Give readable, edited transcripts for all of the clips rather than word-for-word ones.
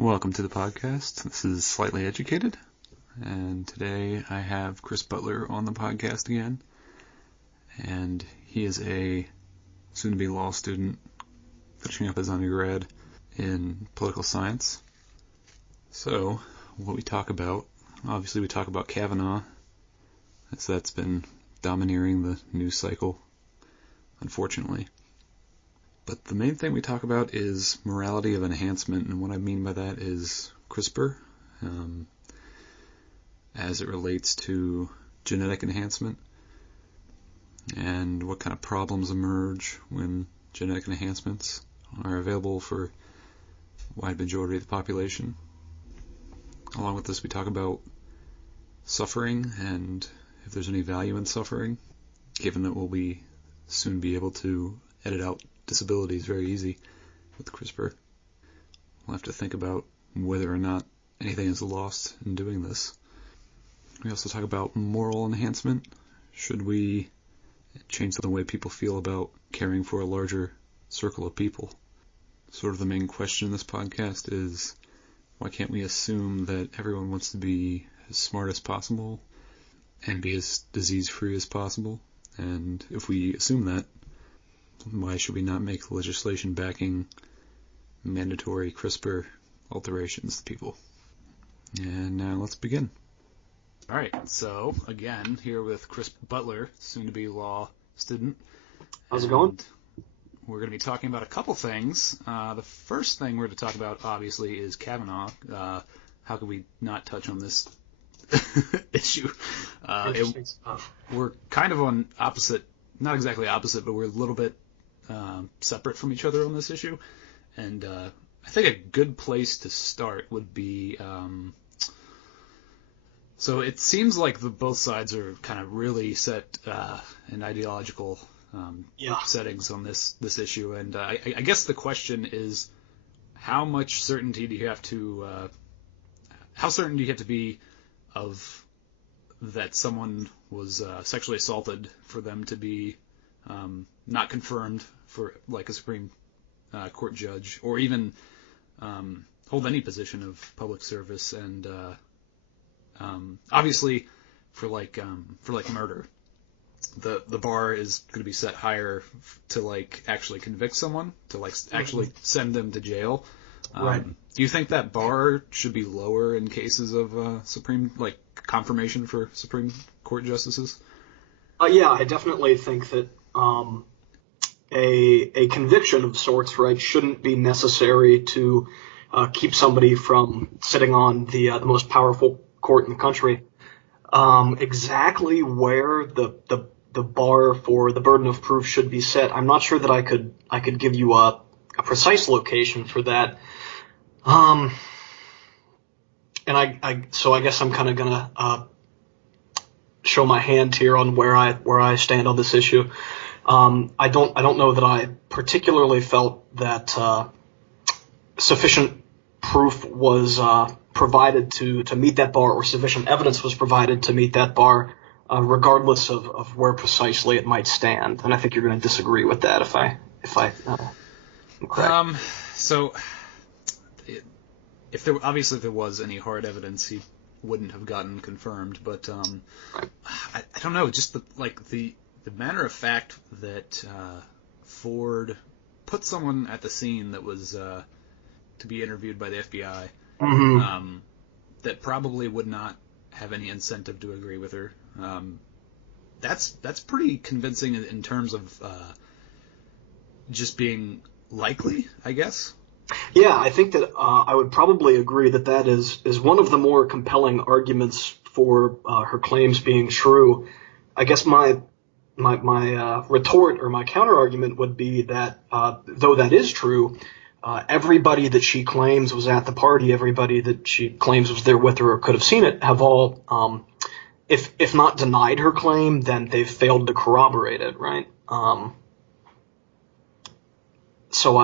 Welcome to the podcast. This is Slightly Educated, and today I have Chris Butler on the podcast again, and he is a soon-to-be law student finishing up his undergrad in political science. So, what we talk about, obviously we talk about Kavanaugh, as that's been domineering the news cycle, unfortunately. But the main thing we talk about is morality of enhancement, and what I mean by that is CRISPR, as it relates to genetic enhancement, and what kind of problems emerge when genetic enhancements are available for a wide majority of the population. Along with this, we talk about suffering and if there's any value in suffering, given that we'll soon be able to edit out disabilities very easy with CRISPR. We'll have to think about whether or not anything is lost in doing this. We also talk about moral enhancement. Should we change the way people feel about caring for a larger circle of people? Sort of the main question in this podcast is, why can't we assume that everyone wants to be as smart as possible and be as disease-free as possible? And if we assume that, why should we not make legislation backing mandatory CRISPR alterations to people? And now let's begin. All right, so again, here with Chris Butler, soon-to-be law student. How's it going? We're going to be talking about a couple things. The first thing we're going to talk about, obviously, is Kavanaugh. How could we not touch on this issue? We're kind of on opposite, not exactly opposite, but we're a little bit separate from each other on this issue. And I think a good place to start would be, so it seems like both sides are kind of really set in ideological settings on this issue. And I guess the question is, how much certainty do you have to, how certain do you have to be of that someone was sexually assaulted for them to be not confirmed for like a Supreme Court judge, or even hold any position of public service? And obviously, for murder, the bar is going to be set higher to like actually convict someone, to like actually send them to jail. Right. Do you think that bar should be lower in cases of Supreme, like confirmation for Supreme Court justices? Yeah, I definitely think that a conviction of sorts, right, shouldn't be necessary to keep somebody from sitting on the most powerful court in the country. Exactly where the bar for the burden of proof should be set, I'm not sure that I could give you a precise location for that. So I guess I'm kind of gonna show my hand here on where I stand on this issue. I don't know that I particularly felt that sufficient proof was provided to meet that bar, or sufficient evidence was provided to meet that bar, regardless of where precisely it might stand. And I think you're going to disagree with that if I am correct. So if there was any hard evidence, he wouldn't have gotten confirmed. But I don't know, just the matter of fact that Ford put someone at the scene that was to be interviewed by the FBI, that probably would not have any incentive to agree with her. That's pretty convincing in terms of just being likely, I guess. Yeah, I think that I would probably agree that is one of the more compelling arguments for her claims being true. I guess my retort or my counter argument would be that though that is true, everybody that she claims was at the party, everybody that she claims was there with her or could have seen it, have all, if not denied her claim, then they've failed to corroborate it, right? So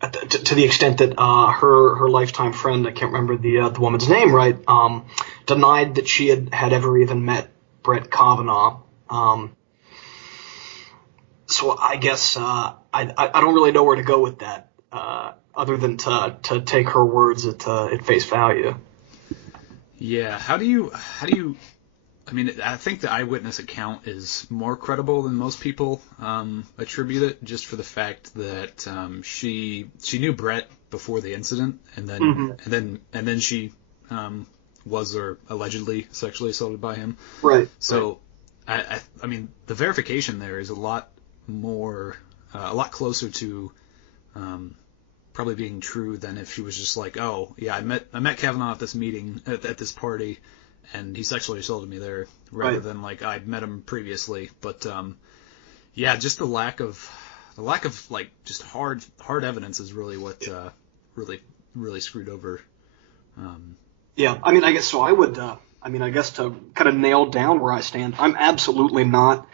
to the extent that her lifetime friend, I can't remember the woman's name, right, denied that she had ever even met Brett Kavanaugh. So I guess I don't really know where to go with that. other than to take her words at face value. Yeah. How do you? I mean, I think the eyewitness account is more credible than most people attribute it, just for the fact that she knew Brett before the incident, and then she was or allegedly sexually assaulted by him. Right. So, right. I mean, the verification there is a lot closer to probably being true than if she was just like, oh yeah, I met Kavanaugh at this meeting at this party, and he sexually assaulted me there, rather than like I'd met him previously. But yeah, just the lack of like just hard evidence is really what really screwed over. Yeah, I mean, I guess so. I would. I guess to kind of nail down where I stand, I'm absolutely not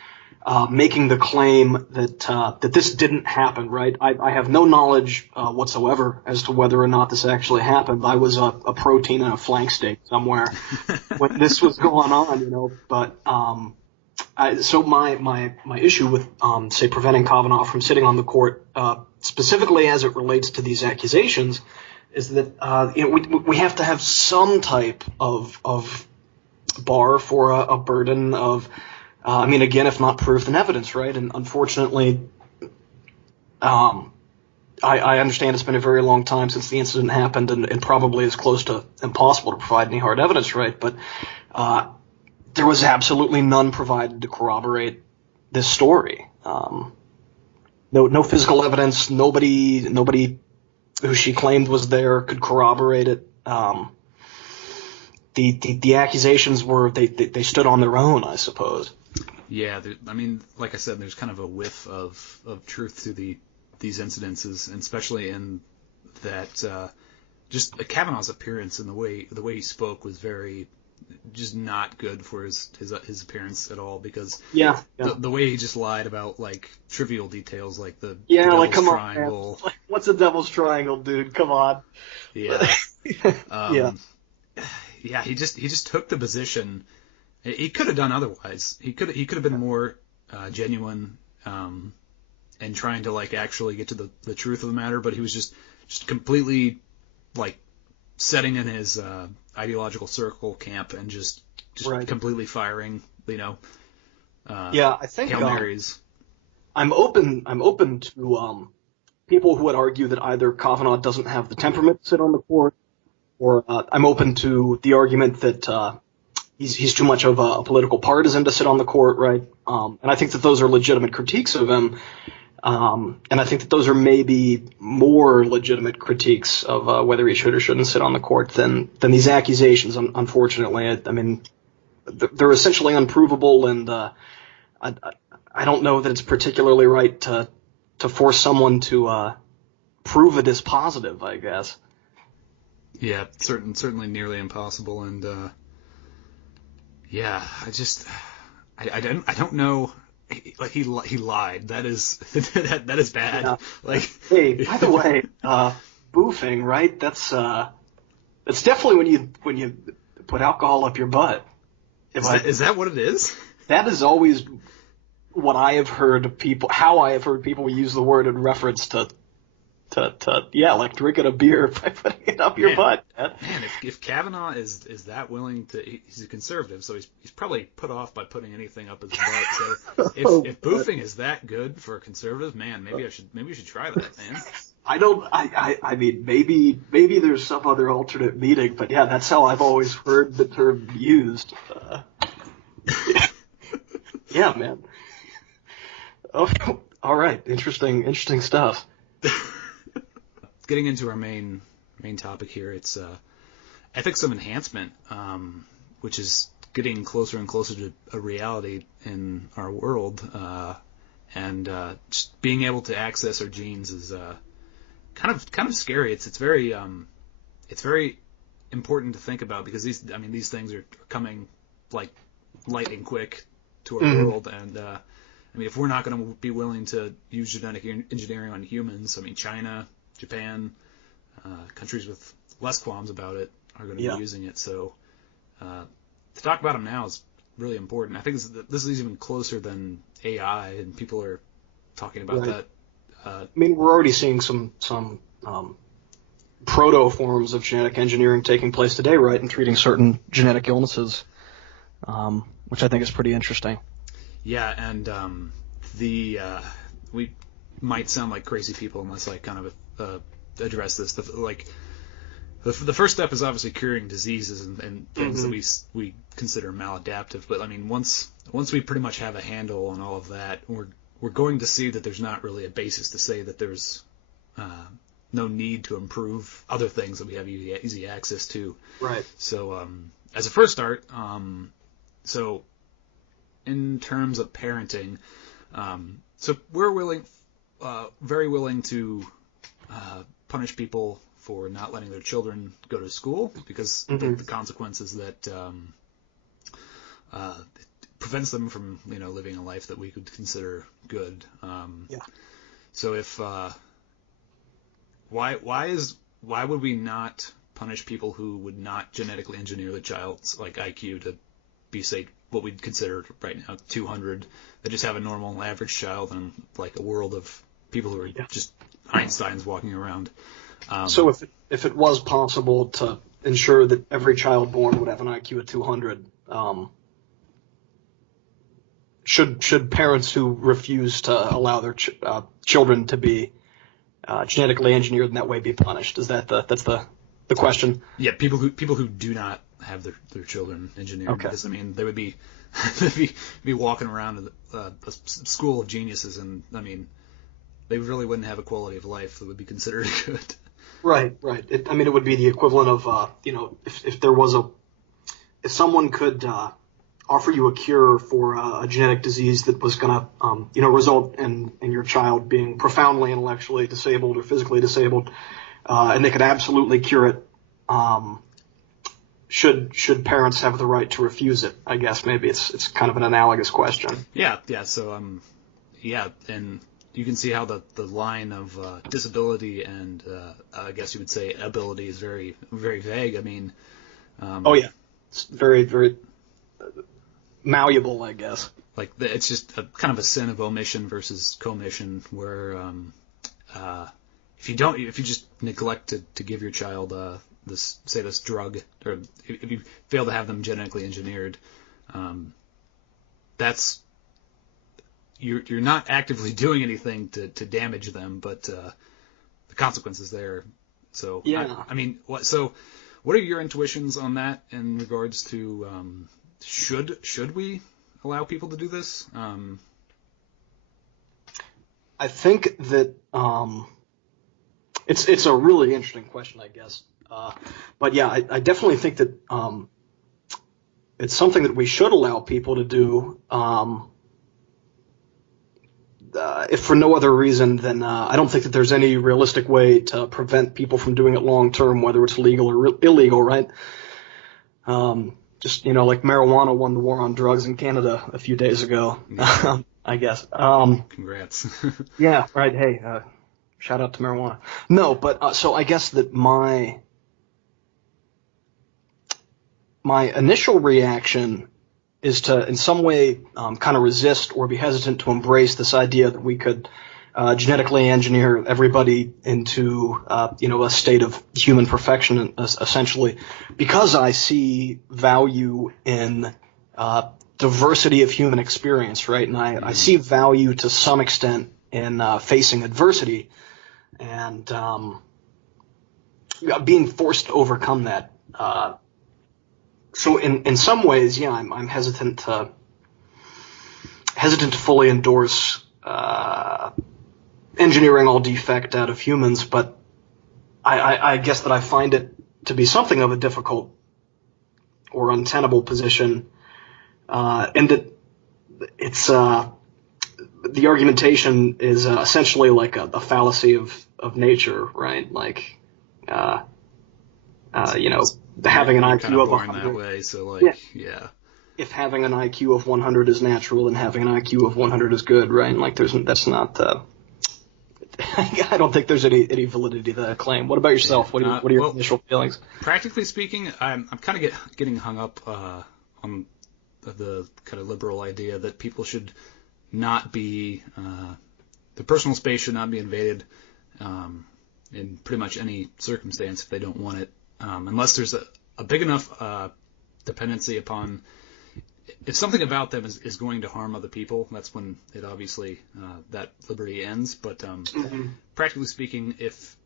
making the claim that this didn't happen. Right? I have no knowledge whatsoever as to whether or not this actually happened. I was a protein in a flank steak somewhere when this was going on, But so my issue with say preventing Kavanaugh from sitting on the court, specifically as it relates to these accusations, is that we have to have some type of bar for a burden of, again, if not proof, then evidence, right? And unfortunately, I understand it's been a very long time since the incident happened, and probably is close to impossible to provide any hard evidence, right? But there was absolutely none provided to corroborate this story. No physical evidence. Nobody who she claimed was there could corroborate it. The accusations were they stood on their own, I suppose. Yeah, I mean, like I said, there's kind of a whiff of truth to these incidences, and especially in that just Kavanaugh's appearance and the way he spoke was very just not good for his appearance at all, because the way he just lied about like trivial details like the devil's like come triangle. On, man. What's a devil's triangle, dude? Come on. Yeah. Yeah, he just took the position. He could have done otherwise. He could have been more genuine and trying to like actually get to the truth of the matter, but he was just completely like setting in his ideological circle camp and just completely firing, I think Hail Marys. I'm open to people who would argue that either Kavanaugh doesn't have the temperament to sit on the court, or I'm open to the argument that he's too much of a political partisan to sit on the court, right? And I think that those are legitimate critiques of him. And I think that those are maybe more legitimate critiques of whether he should or shouldn't sit on the court than these accusations. Unfortunately, I mean, they're essentially unprovable, and I don't know that it's particularly right to force someone to prove a dispositive, I guess. Yeah, certainly nearly impossible, and yeah, I don't know. Like he lied. That is that is bad. Yeah. Like, hey, by the way, boofing, right? That's definitely when you put alcohol up your butt. Is that what it is? That is always what I have heard people. How I have heard people use the word in reference to like drinking a beer by putting it up your butt. Man, if Kavanaugh is that willing to, he's a conservative, so he's probably put off by putting anything up his butt. So if boofing is that good for a conservative, man, maybe we should try that, man. I mean, maybe there's some other alternate meaning, but yeah, that's how I've always heard the term used. Yeah, man. Oh, all right, interesting stuff. Getting into our main topic here, it's ethics of enhancement, which is getting closer and closer to a reality in our world, and just being able to access our genes is kind of scary. It's very important to think about, because these things are coming like lightning quick to our world, and if we're not going to be willing to use genetic engineering on humans, China, Japan, countries with less qualms about it are going to be using it. So to talk about them now is really important. I think this is even closer than AI, and people are talking about that. We're already seeing some proto forms of genetic engineering taking place today, right, and treating certain genetic illnesses, which I think is pretty interesting. Yeah, and we might sound like crazy people unless I kind of address this. The first step is obviously curing diseases and things that we consider maladaptive. But I mean, once we pretty much have a handle on all of that, we're going to see that there's not really a basis to say that there's no need to improve other things that we have easy access to. Right. So as a first start, so in terms of parenting, so we're very willing to punish people for not letting their children go to school because the consequences that it prevents them from living a life that we could consider good. So if why would we not punish people who would not genetically engineer the child's IQ to be, say, what we'd consider right now 200, that just have a normal average child and a world of people who are just Einsteins walking around. So if it was possible to ensure that every child born would have an IQ of 200, should parents who refuse to allow their children to be genetically engineered in that way be punished? Is that's the question? Yeah, people who do not have their children engineered, okay. Because I mean they would be be walking around a school of geniuses, and I mean they really wouldn't have a quality of life that would be considered good. Right. It would be the equivalent of if someone could offer you a cure for a genetic disease that was going to result in your child being profoundly intellectually disabled or physically disabled, and they could absolutely cure it. Should parents have the right to refuse it? I guess maybe it's kind of an analogous question. Yeah. So and you can see how the line of disability and I guess you would say ability is very, very vague. I mean, it's very, very malleable, I guess. It's just kind of a sin of omission versus commission, where if you just neglect to give your child this drug, or if you fail to have them genetically engineered, that's you're not actively doing anything to damage them, but the consequences there. So yeah, what are your intuitions on that in regards to should we allow people to do this? I think that it's a really interesting question, I guess. But yeah, I definitely think that it's something that we should allow people to do. If for no other reason than I don't think that there's any realistic way to prevent people from doing it long term, whether it's legal or illegal, right? Just like marijuana won the war on drugs in Canada a few days ago, yeah. I guess. Congrats. Yeah, right. Hey, shout out to marijuana. No, but so I guess that my initial reaction is to, in some way, kind of resist or be hesitant to embrace this idea that we could genetically engineer everybody into, a state of human perfection, essentially, because I see value in diversity of human experience, right? And I see value to some extent in facing adversity and being forced to overcome that. So in some ways, yeah, I'm hesitant to fully endorse engineering all defect out of humans, but I guess that I find it to be something of a difficult or untenable position, and that it's the argumentation is essentially like a fallacy of nature, right? Like having an IQ of 100. That way, so yeah. If having an IQ of 100 is natural, then having an IQ of 100 is good, right? Like that's not. I don't think there's any validity to that claim. What about yourself? What are your initial feelings? Practically speaking, I'm kind of getting hung up on the kind of liberal idea that people should not be the personal space should not be invaded. in pretty much any circumstance if they don't want it, unless there's a big enough dependency upon. If something about them is going to harm other people, that's when it obviously that liberty ends. But practically speaking, if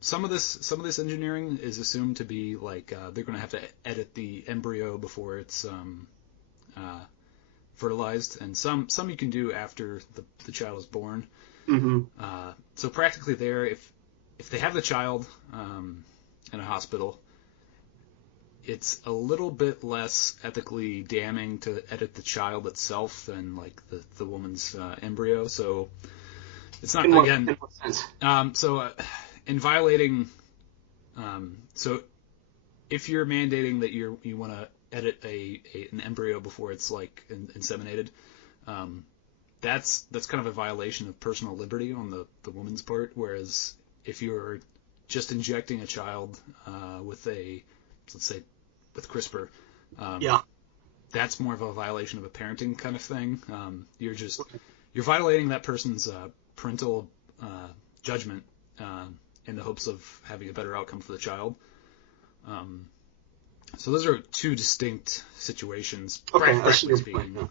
some of this engineering is assumed to be like they're going to have to edit the embryo before it's fertilized, and some you can do after the child is born. So practically there, if they have the child in a hospital, it's a little bit less ethically damning to edit the child itself than like the woman's embryo. So it's not, in what sense? In violating, so if you're mandating that you want to edit an embryo before it's like inseminated, that's kind of a violation of personal liberty on the woman's part. Whereas if you're just injecting a child with let's say with CRISPR, that's more of a violation of a parenting kind of thing. You're violating that person's parental judgment in the hopes of having a better outcome for the child. So those are two distinct situations, practically speaking.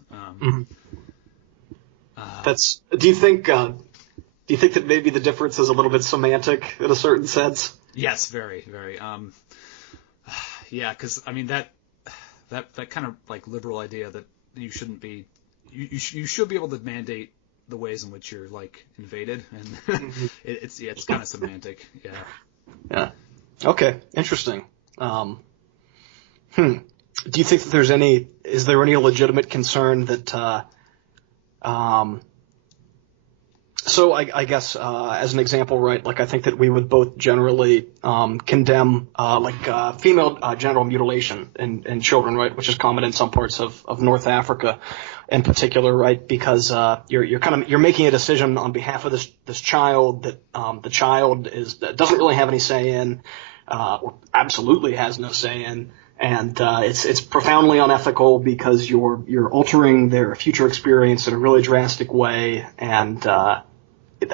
Do you think that maybe the difference is a little bit semantic in a certain sense? Yes, very, very. Yeah, because I mean that kind of like liberal idea that you shouldn't be, you should be able to mandate the ways in which you're like invaded, and it's kind of semantic. Yeah. Yeah. Okay. Interesting. Do you think that is there any legitimate concern that, so I guess, as an example, right, like I think that we would both generally, condemn, female, genital mutilation in children, right, which is common in some parts of North Africa in particular, right, because, you're making a decision on behalf of this child that, the child doesn't really have any say in, or absolutely has no say in. And it's profoundly unethical because you're altering their future experience in a really drastic way. And I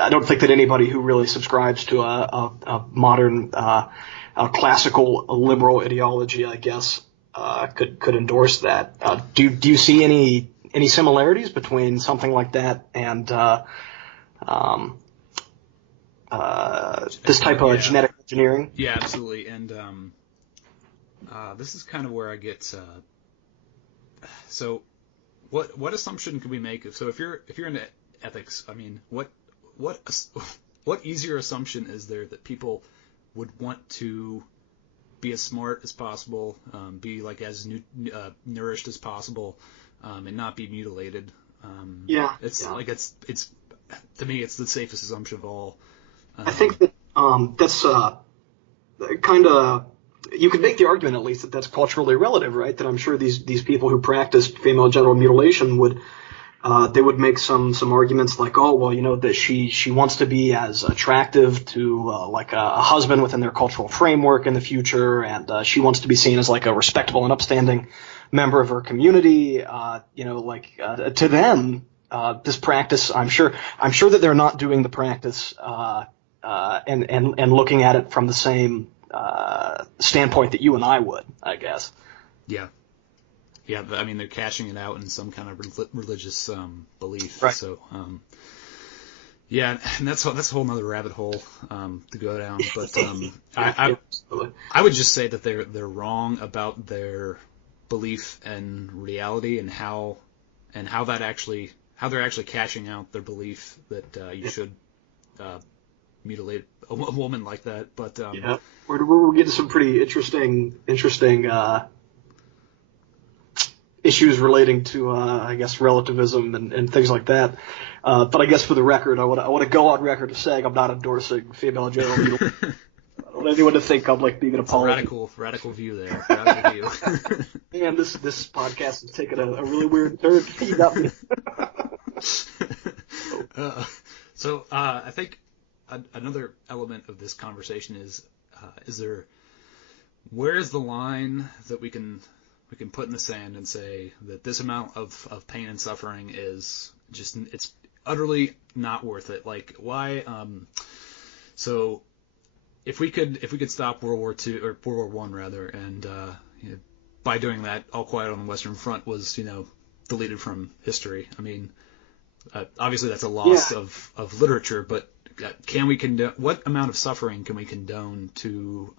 don't think that anybody who really subscribes to a modern a classical liberal ideology, I guess, could endorse that. Do you see any similarities between something like that and this type of genetic engineering? Yeah, absolutely. And this is kind of where I get. So, what assumption can we make? So, if you're into ethics, I mean, what easier assumption is there that people would want to be as smart as possible, be like as nourished as possible, and not be mutilated? It's to me, it's the safest assumption of all. I think that that's kind of. You could make the argument, at least, that that's culturally relative, right? That I'm sure these people who practiced female genital mutilation would make some arguments like, oh, well, that she wants to be as attractive to like a husband within their cultural framework in the future, and she wants to be seen as like a respectable and upstanding member of her community. To them, this practice, I'm sure that they're not doing the practice and looking at it from the same standpoint that you and I would, I guess. Yeah. Yeah, I mean, they're cashing it out in some kind of religious belief. Right. So, yeah, and that's a whole other rabbit hole to go down. But I would just say that they're wrong about their belief in reality and how they're actually cashing out their belief that you should mutilate a woman like that. But we're getting some pretty interesting issues relating to I guess relativism and things like that. But I guess for the record, I want to go on record as saying I'm not endorsing female genital mutilation. I don't want anyone to think I'm like being an apologist. Radical view there. Radical view. Man, this podcast has taken a really weird turn. You got me. I think another element of this conversation is where's the line that we can put in the sand and say that this amount of pain and suffering is just, it's utterly not worth it. Like, why, So if we could stop World War II or World War I rather, and by doing that, All Quiet on the Western Front was deleted from history. I mean, obviously that's a loss of literature, but can we condone? What amount of suffering can we condone to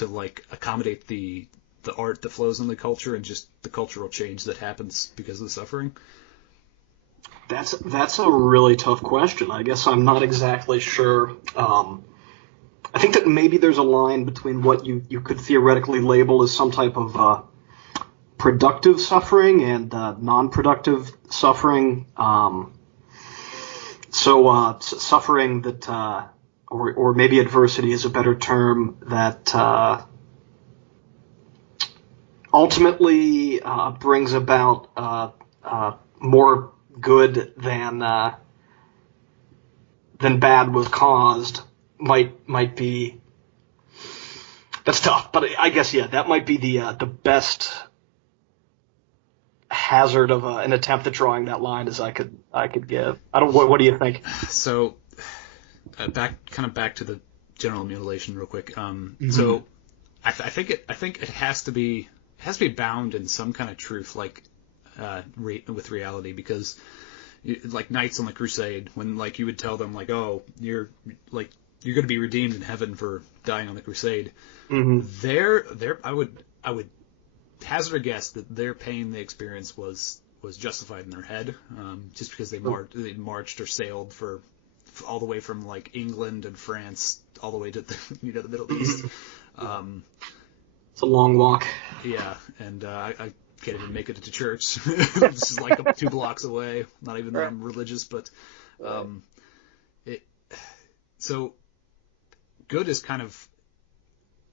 like accommodate the art that flows in the culture and just the cultural change that happens because of the suffering? That's a really tough question. I guess I'm not exactly sure. I think that maybe there's a line between what you could theoretically label as some type of productive suffering and non-productive suffering. Suffering that, or maybe adversity is a better term, that ultimately brings about more good than bad was caused, might be. That's tough, but I guess that might be the best hazard of an attempt at drawing that line as I could give. I don't. What do you think? So, back to the genital mutilation real quick. So, I think it has to be bound in some kind of truth, like with reality, because like knights on the crusade, when like you would tell them like, oh, you're going to be redeemed in heaven for dying on the crusade. I would hazard a guess that their pain they experienced was justified in their head, just because they marched or sailed for all the way from like England and France all the way to the Middle East. It's a long walk. Yeah, and I can't even make it to church. This is like 2 blocks away. Not even that I'm religious, but so good is kind of.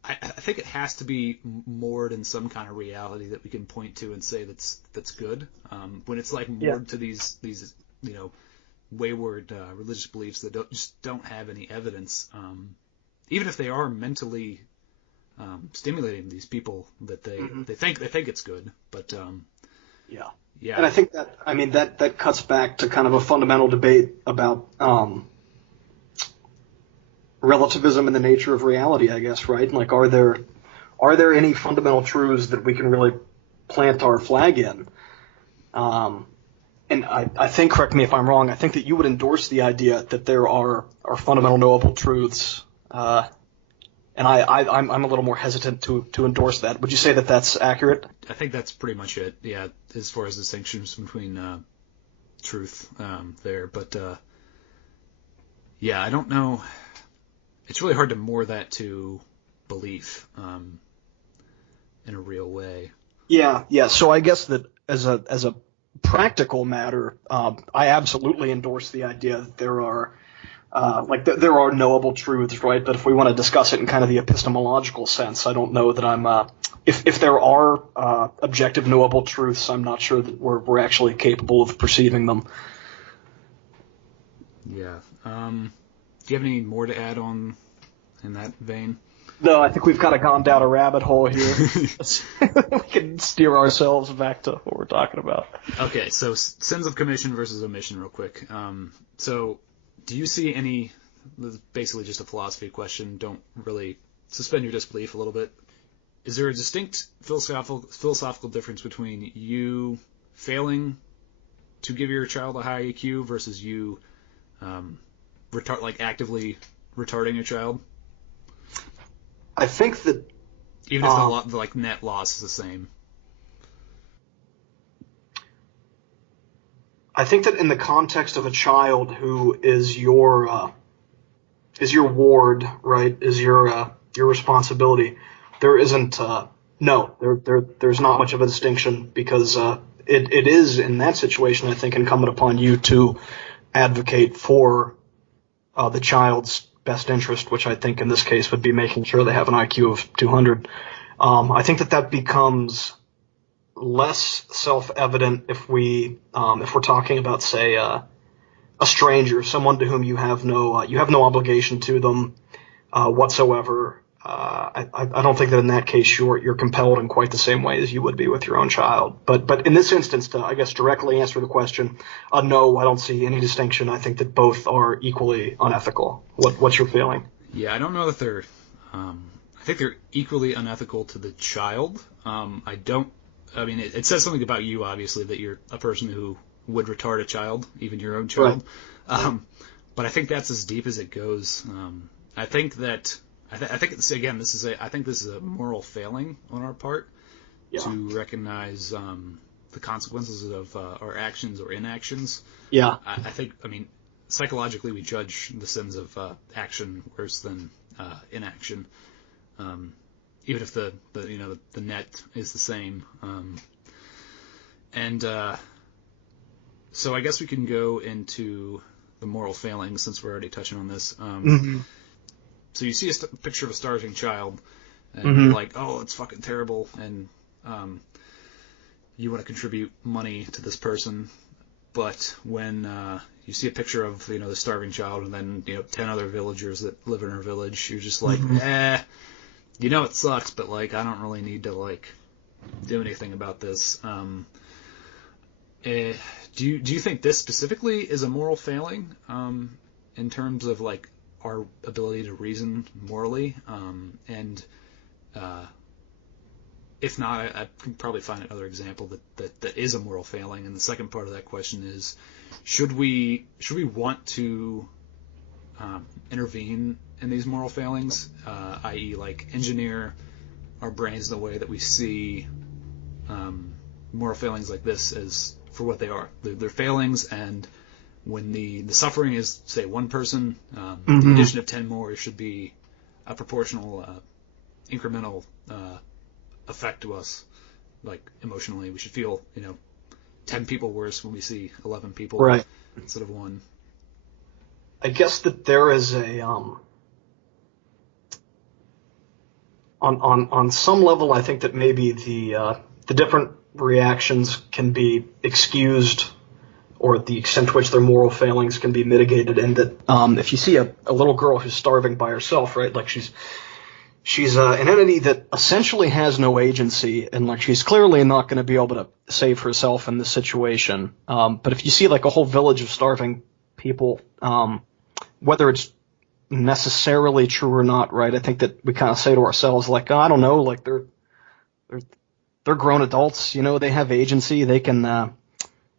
I think it has to be moored in some kind of reality that we can point to and say that's good. When it's like moored to these wayward religious beliefs that don't have any evidence, even if they are mentally stimulating these people that they think it's good, but yeah. And I think that cuts back to kind of a fundamental debate about relativism and the nature of reality, I guess, right? Like, are there any fundamental truths that we can really plant our flag in? And I think, correct me if I'm wrong, I think that you would endorse the idea that there are fundamental knowable truths, and I'm a little more hesitant to endorse that. Would you say that that's accurate? I think that's pretty much it, yeah, as far as distinctions between truth there. But, yeah, I don't know. It's really hard to moor that to belief in a real way. Yeah. So I guess that as a practical matter, I absolutely endorse the idea that there are there are knowable truths, right? But if we want to discuss it in kind of the epistemological sense, I don't know that I'm. If there are objective knowable truths, I'm not sure that we're actually capable of perceiving them. Yeah. Do you have any more to add on in that vein? No, I think we've kind of gone down a rabbit hole here. We can steer ourselves back to what we're talking about. Okay, so sins of commission versus omission real quick. So do you see any, this is basically just a philosophy question, don't really suspend your disbelief a little bit. Is there a distinct philosophical difference between you failing to give your child a high IQ versus you actively retarding your child? I think that even if the net loss is the same. I think that in the context of a child who is your ward, right, is your responsibility, there isn't there's not much of a distinction, because it is in that situation, I think, incumbent upon you to advocate for the child's best interest, which I think in this case would be making sure they have an IQ of 200. I think that becomes less self-evident if we're talking about, say, a stranger, someone to whom you have no obligation to them whatsoever. I don't think that in that case you're compelled in quite the same way as you would be with your own child. But in this instance, to I guess directly answer the question, no, I don't see any distinction. I think that both are equally unethical. What's your feeling? Yeah, I don't know that they're. I think they're equally unethical to the child. I don't. I mean, it says something about you, obviously, that you're a person who would retard a child, even your own child. Right. But I think that's as deep as it goes. I think that. I think it's, again, I think this is a moral failing on our part to recognize the consequences of our actions or inactions. Yeah. I think, psychologically we judge the sins of action worse than inaction, even if the net is the same. So I guess we can go into the moral failings since we're already touching on this. So you see a picture of a starving child, and you're like, oh, it's fucking terrible, and you want to contribute money to this person. But when you see a picture of the starving child, and then 10 other villagers that live in our village, you're just like, it sucks, but I don't really need to do anything about this. Do you think this specifically is a moral failing in terms of our ability to reason morally, and if not, I can probably find another example that is a moral failing. And the second part of that question is, should we want to intervene in these moral failings, i.e., engineer our brains in the way that we see moral failings like this as for what they are? They're failings, and when the suffering is, say, one person, the addition of 10 more should be a proportional, incremental effect to us, emotionally. We should feel, 10 people worse when we see 11 people instead of one. I guess that there is a on some level, I think that maybe the different reactions can be excused, or the extent to which their moral failings can be mitigated, and that if you see a little girl who's starving by herself, right, she's an entity that essentially has no agency, and she's clearly not going to be able to save herself in this situation. But if you see a whole village of starving people, whether it's necessarily true or not, right, I think that we kind of say to ourselves, I don't know, they're grown adults, they have agency, they can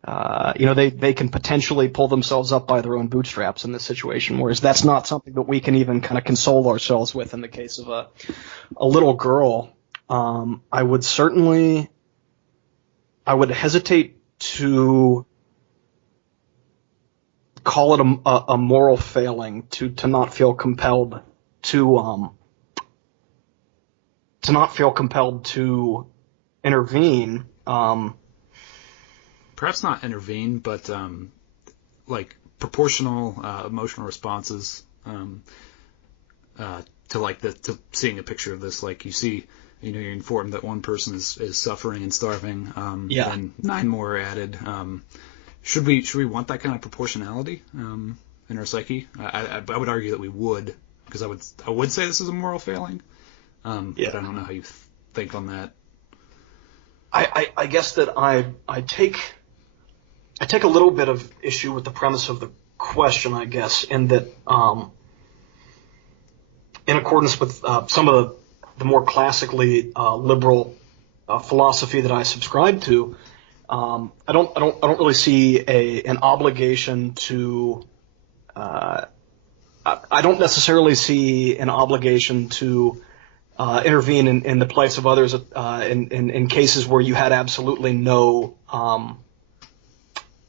they can potentially pull themselves up by their own bootstraps in this situation, whereas that's not something that we can even kind of console ourselves with in the case of a little girl. I would hesitate to call it a moral failing to not feel compelled to intervene. Perhaps not intervene, but proportional emotional responses to seeing a picture of this. You see, you're informed that one person is suffering and starving, and 9 more are added. Should we want that kind of proportionality in our psyche? I would argue that we would, because I would say this is a moral failing, but I don't know how you think on that. I guess that I take a little bit of issue with the premise of the question, I guess, in that, in accordance with some of the more classically liberal philosophy that I subscribe to, I don't really see an obligation to. I don't necessarily see an obligation to intervene in the place of others in cases where you had absolutely no.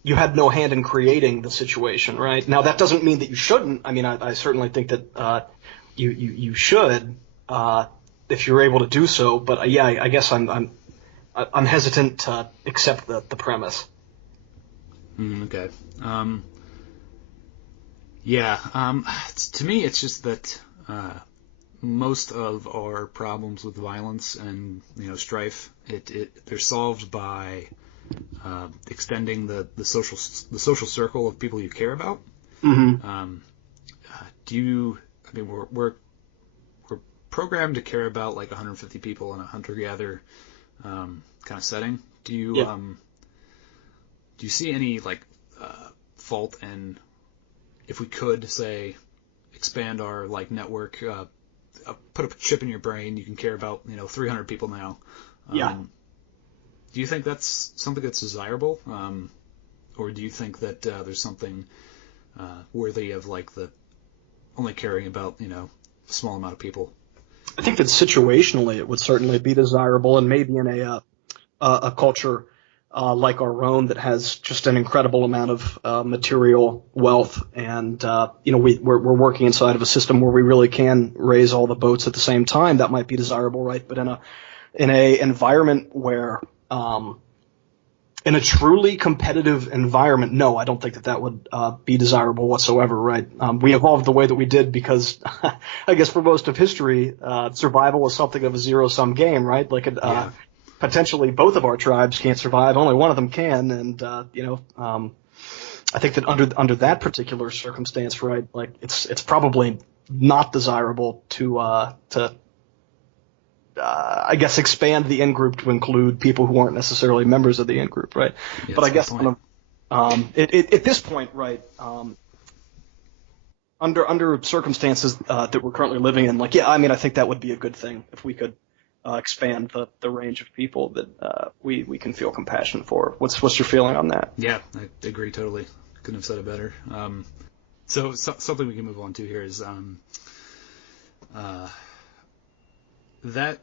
You had no hand in creating the situation, right? Now, that doesn't mean that you shouldn't. I mean, I certainly think that you should if you're able to do so. But I guess I'm hesitant to accept the premise. Okay. To me, it's just that most of our problems with violence and strife, they're solved by extending the social circle of people you care about. We're programmed to care about like 150 people in a hunter-gatherer kind of setting. Do you do you see any like fault in if we could say expand our like network, put a chip in your brain, you can care about 300 people now. Do you think that's something that's desirable, or do you think that there's something worthy of like the only caring about a small amount of people? I think that situationally it would certainly be desirable, and maybe in a culture like our own that has just an incredible amount of material wealth, and we're working inside of a system where we really can raise all the boats at the same time. That might be desirable, right? But in a environment where in a truly competitive environment, no, I don't think that would be desirable whatsoever, right? We evolved the way that we did because I guess for most of history, survival was something of a zero-sum game, right? Like potentially both of our tribes can't survive, only one of them can, and I think that under that particular circumstance, right, like it's probably not desirable to I guess expand the in-group to include people who aren't necessarily members of the in-group, right? Yeah, but I guess at this point, right, under circumstances that we're currently living in, like, I think that would be a good thing if we could expand the range of people that we can feel compassion for. What's your feeling on that? Yeah, I agree totally. Couldn't have said it better. So something we can move on to here is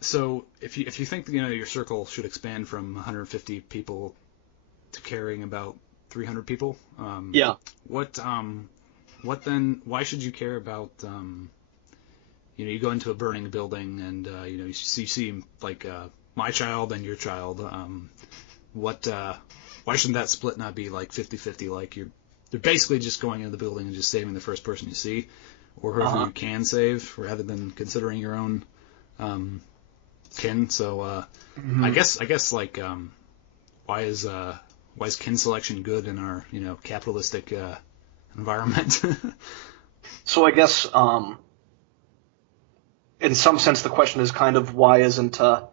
so if you think your circle should expand from 150 people to caring about 300 people, what then? Why should you care about you go into a burning building and you see like my child and your child, why shouldn't that split not be like 50-50, like you're basically just going into the building and just saving the first person you see or whoever you can save rather than considering your own kin. So I guess like why is kin selection good in our capitalistic environment? So I guess in some sense the question is kind of why isn't or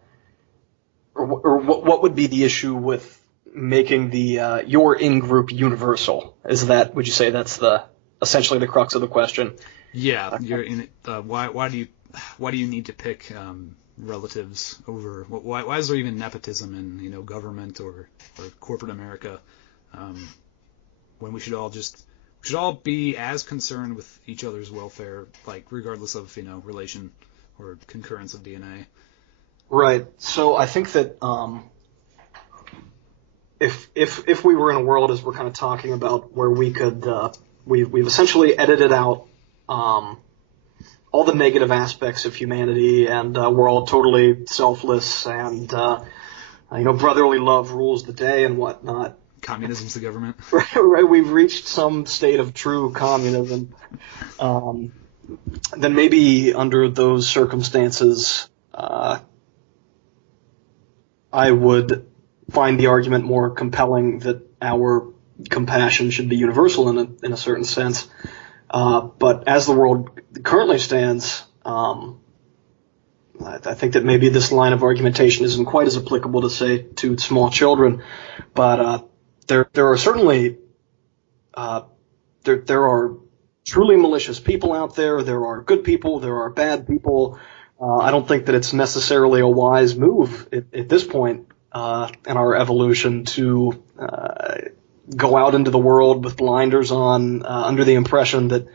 what would be the issue with making the your in-group universal? Would you say that's essentially the crux of the question? Yeah, you're in it. Why do you need to pick relatives over? Why is there even nepotism in government or corporate America when we should all be as concerned with each other's welfare, like regardless of relation or concurrence of DNA? Right. So I think that if we were in a world, as we're kind of talking about, where we could we've essentially edited out all the negative aspects of humanity, and we're all totally selfless, and brotherly love rules the day and whatnot. Communism's the government. Right. We've reached some state of true communism. Then maybe under those circumstances, I would find the argument more compelling that our compassion should be universal in a certain sense. But as the world currently stands, I think that maybe this line of argumentation isn't quite as applicable to say to small children. But there are certainly there are truly malicious people out there. There are good people. There are bad people. I don't think that it's necessarily a wise move at this point in our evolution to go out into the world with blinders on, under the impression that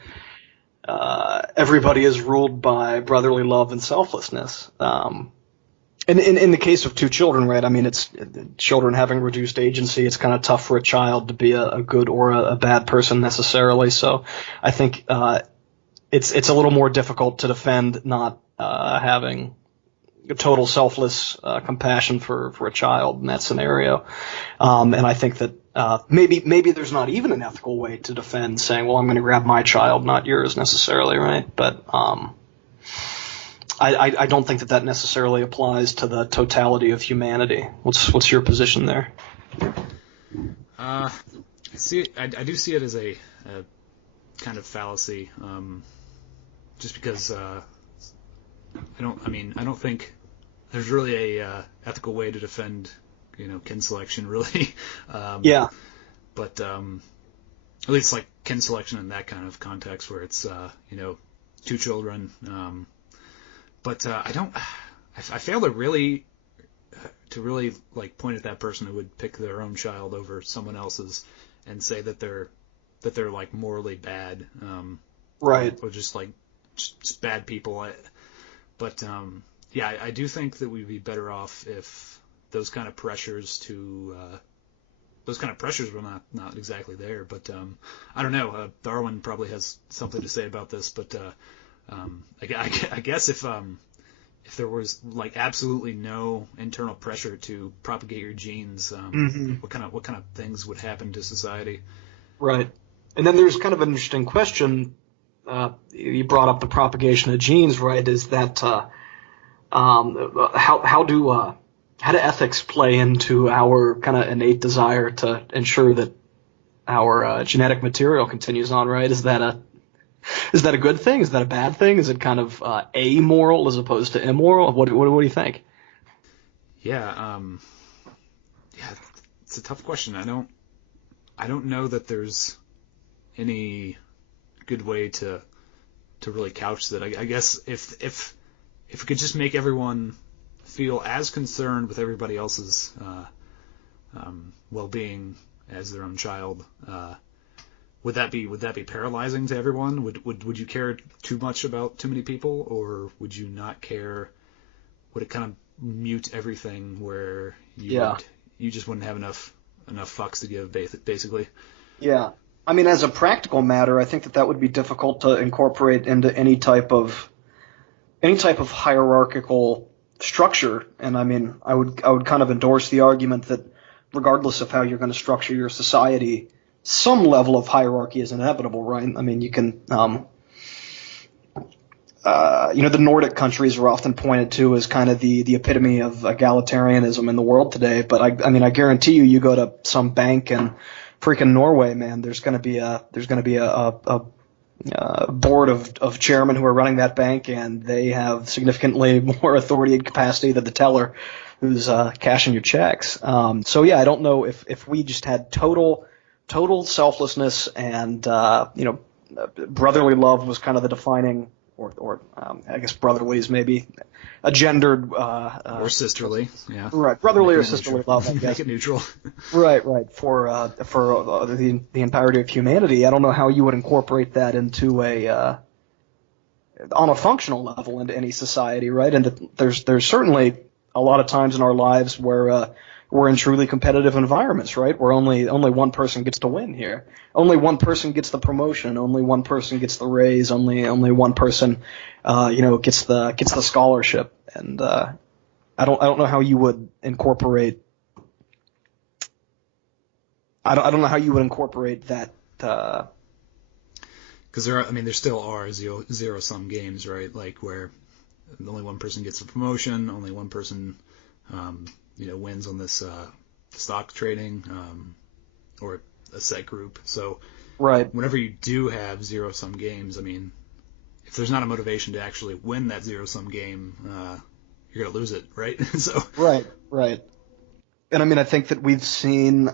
everybody is ruled by brotherly love and selflessness. In the case of two children, right? I mean, it's children having reduced agency. It's kind of tough for a child to be a good or a bad person necessarily. So I think it's a little more difficult to defend not having a total selfless compassion for a child in that scenario. And I think that maybe there's not even an ethical way to defend saying, well, I'm going to grab my child, not yours necessarily, right? But I don't think that necessarily applies to the totality of humanity. What's your position there? I do see it as a kind of fallacy, just because I don't think there's really a ethical way to defend, kin selection really. Yeah. But at least like kin selection in that kind of context where it's two children. But I fail to really like point at that person who would pick their own child over someone else's and say that they're like morally bad. Right. Or just like just bad people. But I do think that we'd be better off if those kind of pressures were not exactly there. But I don't know. Darwin probably has something to say about this. But I guess if there was like absolutely no internal pressure to propagate your genes, what kind of things would happen to society? Right. And then there's kind of an interesting question. You brought up the propagation of genes, right? Is that how do ethics play into our kind of innate desire to ensure that our genetic material continues on, right? Is that a good thing? Is that a bad thing? Is it kind of amoral as opposed to immoral? What do you think? Yeah, it's a tough question. I don't know that there's any good way to really couch that. I guess if we could just make everyone feel as concerned with everybody else's well-being as their own child, would that be paralyzing to everyone? Would you care too much about too many people, or would you not care? Would it kind of mute everything where you just wouldn't have enough fucks to give, basically? Yeah. I mean, as a practical matter, I think that would be difficult to incorporate into any type of hierarchical structure. And I mean, I would kind of endorse the argument that regardless of how you're going to structure your society, some level of hierarchy is inevitable, right? I mean, you can, the Nordic countries are often pointed to as kind of the epitome of egalitarianism in the world today. But I guarantee you go to some bank in freaking Norway, man, there's going to be a board of chairmen who are running that bank, and they have significantly more authority and capacity than the teller who's cashing your checks. So yeah, I don't know if we just had total selflessness and brotherly love was kind of the defining, or I guess brotherly is maybe a gendered or sisterly, yeah, right, brotherly or sisterly love, I guess. Make it neutral. Right, for the entirety of humanity. I don't know how you would incorporate that into on a functional level into any society, right? And there's certainly a lot of times in our lives where we're in truly competitive environments, right? Where only one person gets to win here. Only one person gets the promotion. Only one person gets the raise. Only one person, gets the scholarship. And I don't know how you would incorporate. I don't know how you would incorporate that. Because there still are zero sum games, right? Like where only one person gets the promotion, only one person, wins on this stock trading, or a set group. So right, whenever you do have zero sum games, I mean, if there's not a motivation to actually win that zero sum game, you're gonna lose it, right? So right. And I mean, I think that we've seen.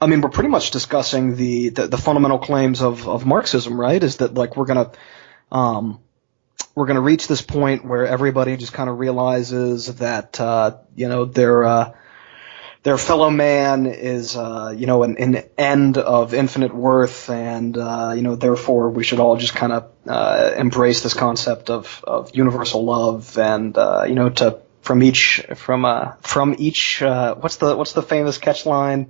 We're pretty much discussing the fundamental claims of Marxism, right? Is that like we're gonna reach this point where everybody just kind of realizes that their fellow man is an end of infinite worth, and therefore we should all just kind of embrace this concept of universal love, and from each what's the famous catch line?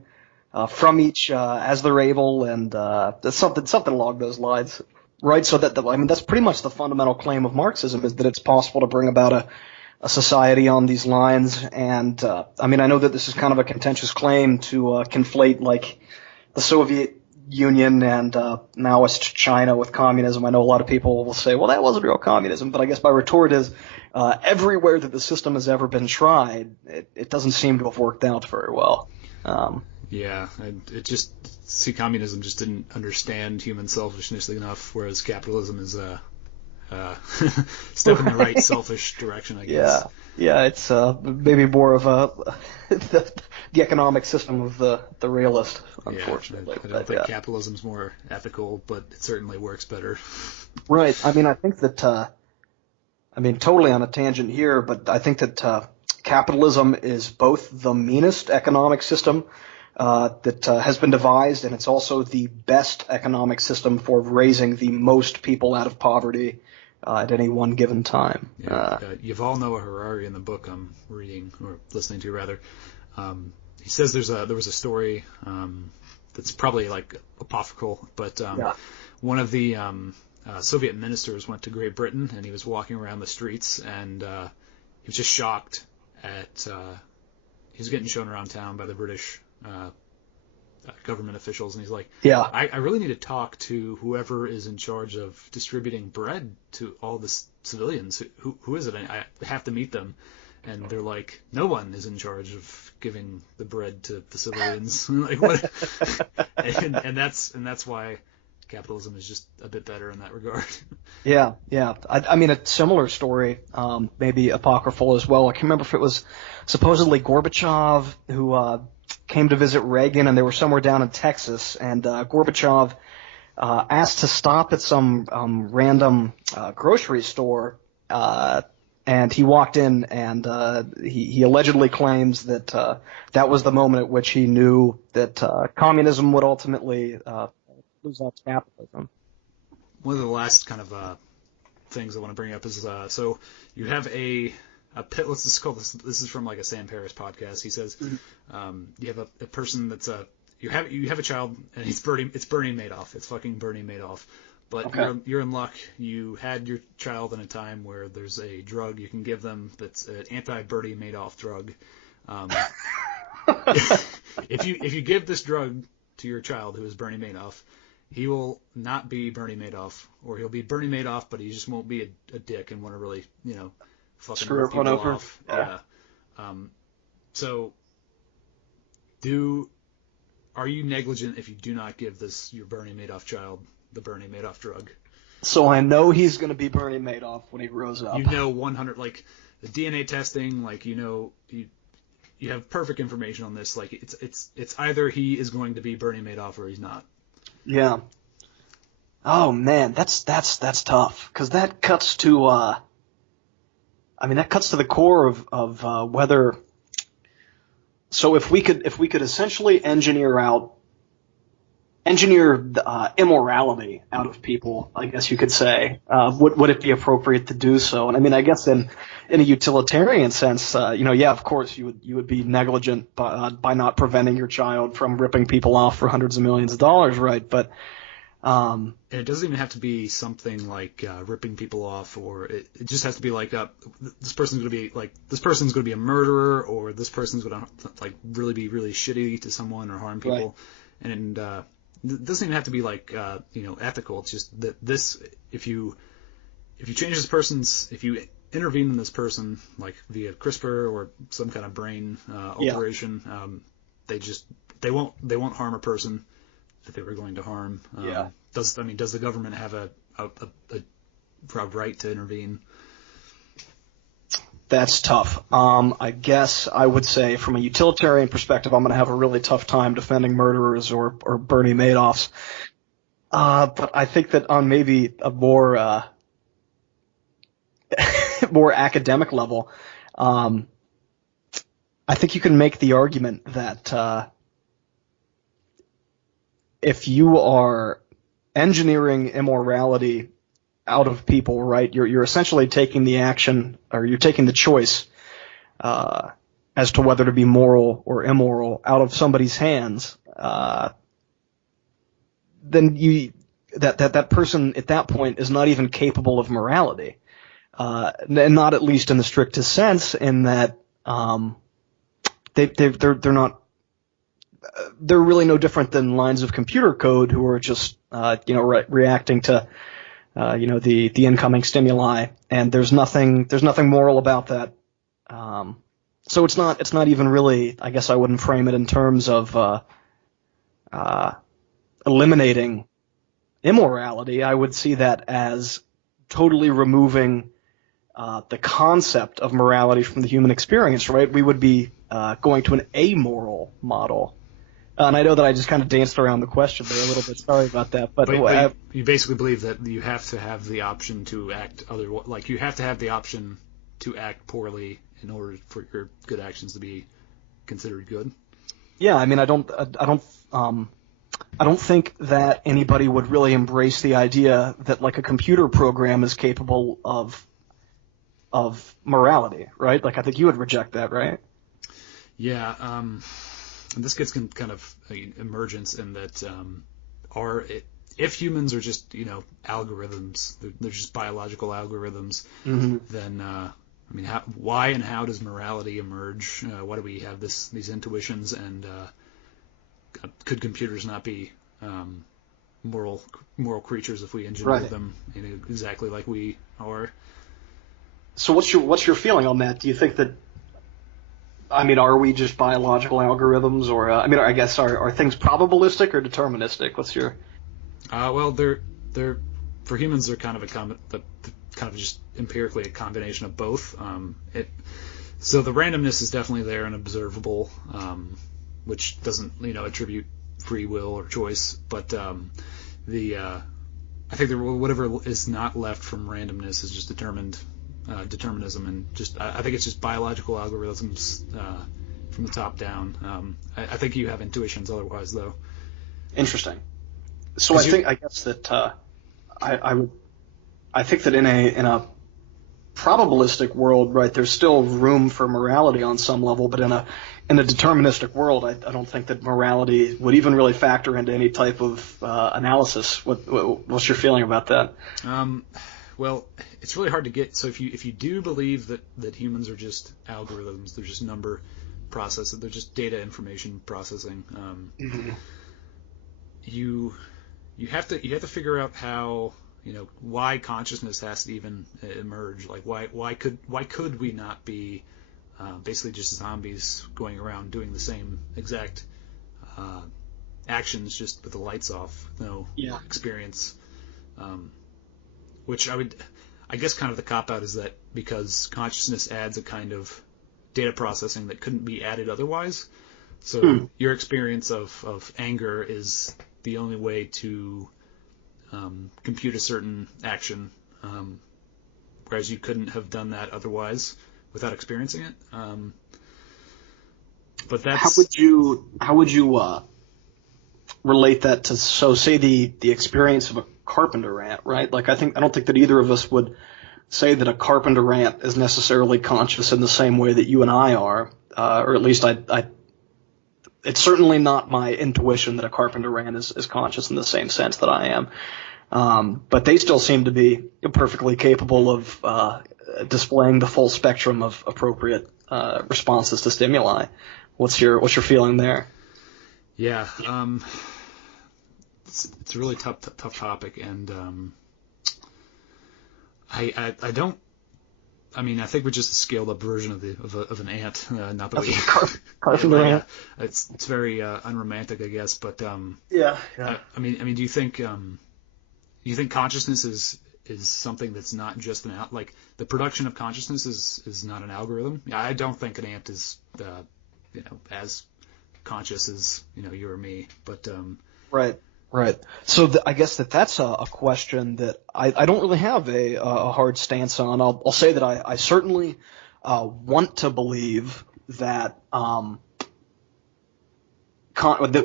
From each as they're able, and something along those lines, right? So that's pretty much the fundamental claim of Marxism, is that it's possible to bring about a society on these lines. And I know that this is kind of a contentious claim to conflate like the Soviet Union and Maoist China with communism. I know a lot of people will say, well, that wasn't real communism, but I guess my retort is everywhere that the system has ever been tried, it doesn't seem to have worked out very well. Yeah, communism just didn't understand human selfishness enough, whereas capitalism step in the right selfish direction, I guess. Yeah, it's maybe more of the economic system of the realist, unfortunately. I don't think capitalism's more ethical, but it certainly works better. Right. I mean, I think that totally on a tangent here, but I think that capitalism is both the meanest economic system that has been devised, and it's also the best economic system for raising the most people out of poverty at any one given time. Yuval Noah Harari in the book I'm reading, or listening to rather, he says there was a story that's probably like apocryphal, but one of the Soviet ministers went to Great Britain, and he was walking around the streets, and he was just shocked at he was getting shown around town by the British government officials, and he's like, I really need to talk to whoever is in charge of distributing bread to all the civilians. Who is it? I have to meet them. And they're like, no one is in charge of giving the bread to the civilians. Like what? and that's why capitalism is just a bit better in that regard. Yeah. I mean, a similar story, maybe apocryphal as well. I can't remember if it was supposedly Gorbachev who came to visit Reagan, and they were somewhere down in Texas, and Gorbachev asked to stop at some random grocery store, and he walked in, and he allegedly claims that that was the moment at which he knew that communism would ultimately lose out to capitalism. One of the last kind of things I want to bring up is so you have a pit. Let's just call this. This is from like a Sam Paris podcast. He says you have a person that's you have a child, and it's Bernie Madoff. It's fucking Bernie Madoff. But you're in luck. You had your child in a time where there's a drug you can give them that's an anti-Bernie Madoff drug. If you give this drug to your child who is Bernie Madoff, he will not be Bernie Madoff, or he'll be Bernie Madoff, but he just won't be a dick and want to really, fucking screw rip people over. off. Yeah. So, are you negligent if you do not give your Bernie Madoff child the Bernie Madoff drug? So I know he's going to be Bernie Madoff when he grows up. 100, like the DNA testing, like you have perfect information on this. Like it's either he is going to be Bernie Madoff or he's not. Yeah. Oh man, that's tough, because that cuts to the core of whether. So if we could essentially engineer immorality out of people, I guess you could say, would it be appropriate to do so? And I mean, I guess in a utilitarian sense, of course you would be negligent by not preventing your child from ripping people off for hundreds of millions of dollars, right? But and it doesn't even have to be something like ripping people off, or it just has to be like this person's going to be a murderer, or this person's going to like really be really shitty to someone or harm people, right. And it doesn't even have to be like ethical. It's just that if you change this person's, if you intervene in this person like via CRISPR or some kind of brain alteration, they won't harm a person that they were going to harm. Does the government have a right to intervene? That's tough. I guess I would say from a utilitarian perspective, I'm going to have a really tough time defending murderers or Bernie Madoffs. But I think that on maybe a more more academic level, I think you can make the argument that if you are engineering immorality out of people, right, you're essentially taking the action, or you're taking the choice as to whether to be moral or immoral out of somebody's hands. Then that person at that point is not even capable of morality, and not at least in the strictest sense, in that they're not. They're really no different than lines of computer code who are just reacting to the incoming stimuli, and there's nothing moral about that. So it's not even really, I guess I wouldn't frame it in terms of eliminating immorality. I would see that as totally removing the concept of morality from the human experience, right? We would be going to an amoral model. And I know that I just kind of danced around the question there a little bit. Sorry about that. But you basically believe that you have to have the option to act like you have to have the option to act poorly in order for your good actions to be considered good. Yeah, I mean, I don't think that anybody would really embrace the idea that like a computer program is capable of morality, right? Like I think you would reject that, right? Yeah. And this gets kind of emergence in that if humans are just algorithms, they're just biological algorithms, then I mean, why and how does morality emerge? Why do we have these intuitions? And could computers not be moral creatures if we engineered them exactly like we are? So what's your feeling on that? Do you think that? I mean, are we just biological algorithms, or I mean, I guess are things probabilistic or deterministic? What's your? Well, they're for humans they're kind of just empirically a combination of both. So the randomness is definitely there and observable, which doesn't attribute free will or choice, but I think whatever is not left from randomness is just determinism, and I think it's just biological algorithms from the top down. I think you have intuitions otherwise, though. Interesting. So I guess that I think that in a probabilistic world, right, there's still room for morality on some level, but in a deterministic world, I don't think that morality would even really factor into any type of analysis. What's your feeling about that? Well, it's really hard to get. So if you do believe that humans are just algorithms, they're just number processing, they're just data information processing. You have to figure out how why consciousness has to even emerge. Like why could we not be basically just zombies going around doing the same exact actions just with the lights off, no experience. Which I guess kind of the cop-out is that because consciousness adds a kind of data processing that couldn't be added otherwise. So your experience of anger is the only way to compute a certain action, whereas you couldn't have done that otherwise without experiencing it. But that's how would you relate that to say the experience of a carpenter ant, right? Like I don't think that either of us would say that a carpenter ant is necessarily conscious in the same way that you and I are, or at least it's certainly not my intuition that a carpenter ant is conscious in the same sense that I am. But they still seem to be perfectly capable of displaying the full spectrum of appropriate responses to stimuli. What's your feeling there? Yeah, it's a really tough topic, and I don't. I mean, I think we're just a scaled up version of an ant. Not that we carpenter ant. It's very unromantic, I guess. But yeah. I mean, do you think consciousness is something that's not just like the production of consciousness is not an algorithm? Yeah, I don't think an ant is as conscious as you or me. But Right. So I guess that's a question that I don't really have a hard stance on. I'll say that I certainly want to believe that that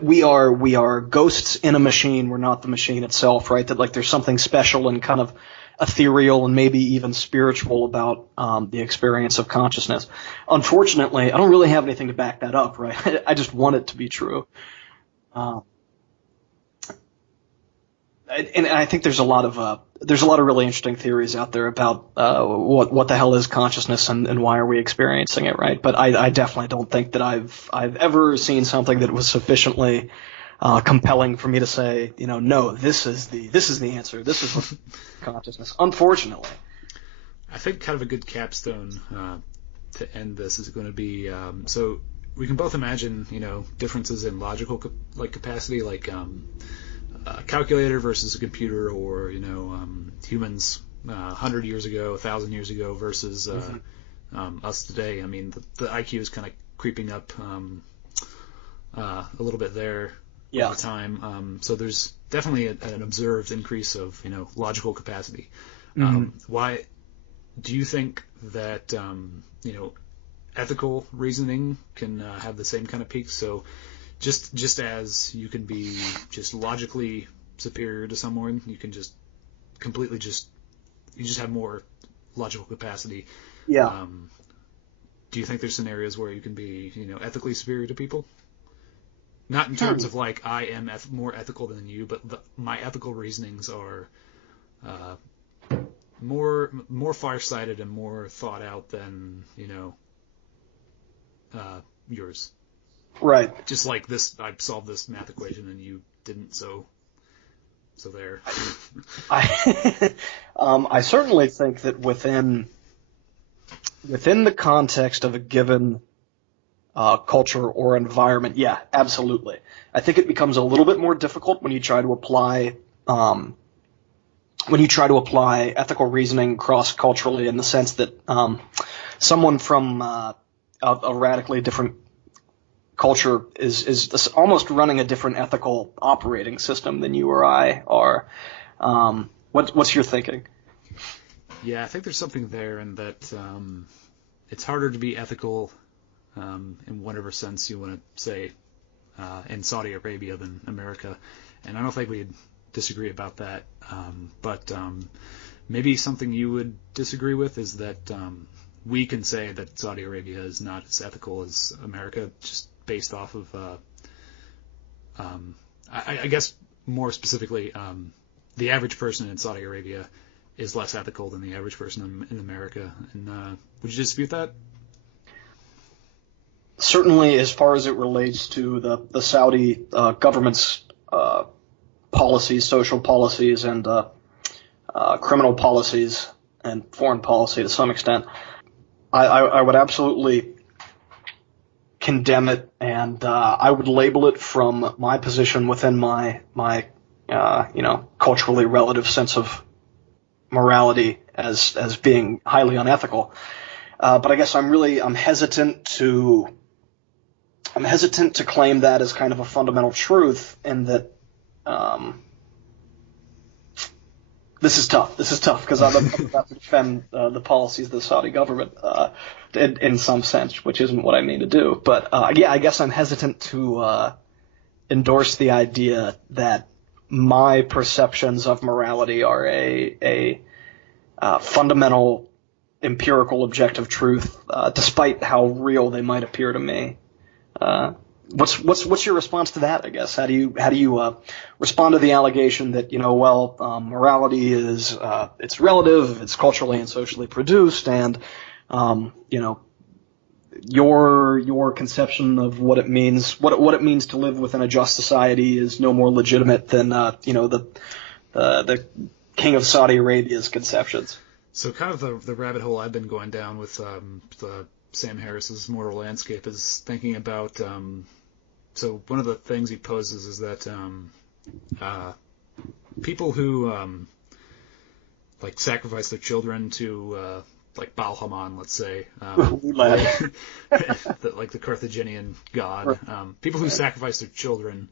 we are ghosts in a machine. We're not the machine itself, right? That like there's something special and kind of ethereal and maybe even spiritual about the experience of consciousness. Unfortunately, I don't really have anything to back that up, right? I just want it to be true. And I think there's a lot of really interesting theories out there about what the hell is consciousness and why are we experiencing it, right? But I definitely don't think that I've ever seen something that was sufficiently compelling for me to say, no, this is the answer. This is what consciousness. Unfortunately, I think kind of a good capstone to end this is going to be so we can both imagine differences in logical capacity, like a calculator versus a computer, or humans 100 years ago, 1,000 years ago versus us today. I mean, the IQ is kind of creeping up a little bit there over time. So there's definitely an observed increase of, logical capacity. Why do you think that, ethical reasoning can have the same kind of peaks? So just as you can be just logically superior to someone, you can just completely you just have more logical capacity. Yeah. Do you think there's scenarios where you can be, ethically superior to people? Not in terms of like I am more ethical than you, but my ethical reasonings are more farsighted and more thought out than yours. Right. Just like this, I solved this math equation and you didn't, so there. I certainly think that within the context of a given culture or environment, yeah, absolutely. I think it becomes a little bit more difficult when you try to apply ethical reasoning cross-culturally, in the sense that someone from a radically different culture is almost running a different ethical operating system than you or I are. What's your thinking? Yeah, I think there's something there in that it's harder to be ethical in whatever sense you want to say in Saudi Arabia than America. And I don't think we'd disagree about that. But maybe something you would disagree with is that we can say that Saudi Arabia is not as ethical as America, just based off of, I guess more specifically, the average person in Saudi Arabia is less ethical than the average person in America. And would you dispute that? Certainly, as far as it relates to the Saudi government's policies, social policies, and criminal policies, and foreign policy to some extent, I would absolutely condemn it, and I would label it from my position within my culturally relative sense of morality as being highly unethical. But I guess I'm hesitant to claim that as kind of a fundamental truth, and that this is tough because I'm about to defend the policies of the Saudi government in some sense, which isn't what I mean to do. But yeah, I guess I'm hesitant to endorse the idea that my perceptions of morality are a fundamental empirical objective truth, despite how real they might appear to me. What's your response to that? I guess how do you respond to the allegation that morality is it's relative, it's culturally and socially produced, and your conception of what it means to live within a just society is no more legitimate than the King of Saudi Arabia's conceptions. So kind of the rabbit hole I've been going down with the Sam Harris's Moral Landscape is thinking about. So one of the things he poses is that people who like sacrifice their children to like Baal Haman, let's say, like the Carthaginian god, people who sacrifice their children,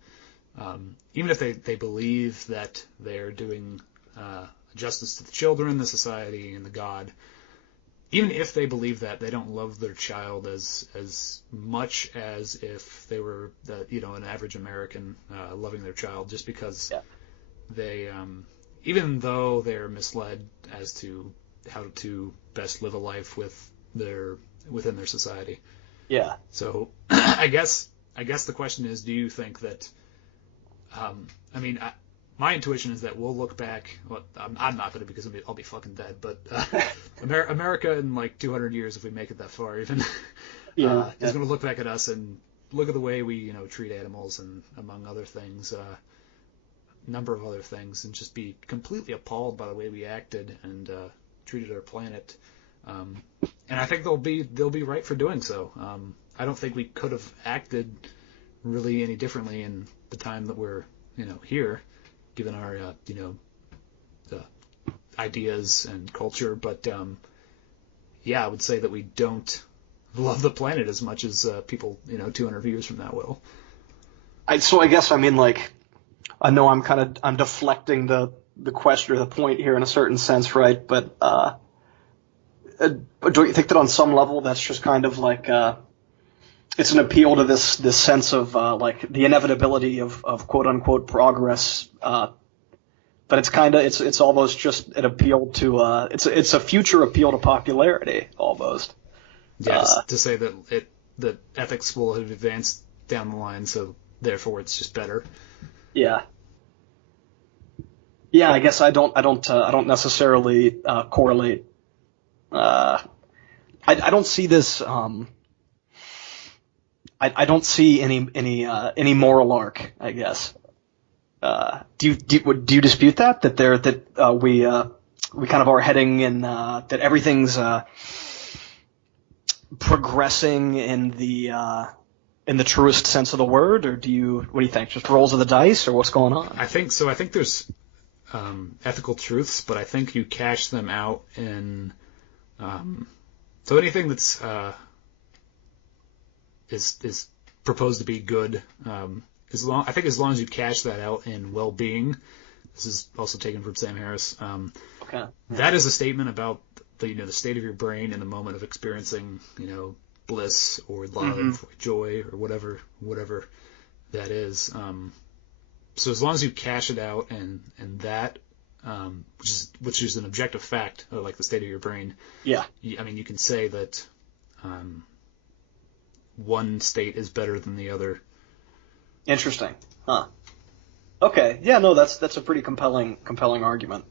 even if they believe that they're doing justice to the children, the society, and the god. Even if they believe that, they don't love their child as much as if they were, an average American loving their child, just because they, even though they're misled as to how to best live a life within their society. Yeah. So I guess the question is, do you think that? My intuition is that we'll look back. Well, I'm not going to, because I'll be fucking dead. But America in like 200 years, if we make it that far, even, is going to look back at us and look at the way we, treat animals and, among other things, number of other things, and just be completely appalled by the way we acted and treated our planet. And I think they'll be right for doing so. I don't think we could have acted really any differently in the time that we're, here. Given our, ideas and culture, but I would say that we don't love the planet as much as people 200 years from now will. So I guess, I mean, like, I know I'm deflecting the question or the point here in a certain sense, right? But don't you think that on some level that's just kind of like it's an appeal to this sense of like the inevitability of quote unquote progress, but it's almost just an appeal to it's a future appeal to popularity almost. Yeah, to say that ethics will have advanced down the line, so therefore it's just better. Yeah. Yeah, I guess I don't necessarily correlate. I don't see this. I don't see any moral arc, I guess. Do you dispute that we kind of are heading in that everything's progressing in the truest sense of the word, or what do you think? Just rolls of the dice, or what's going on? I think so. I think there's ethical truths, but I think you cash them out in so anything that's is proposed to be good. As long as you cash that out in well-being, this is also taken from Sam Harris. Okay. That is a statement about the state of your brain in the moment of experiencing bliss or love or joy or whatever that is. So as long as you cash it out and that which is an objective fact, like the state of your brain. Yeah. I mean, you can say that one state is better than the other. Interesting. Huh. Okay. Yeah. No. That's a pretty compelling argument.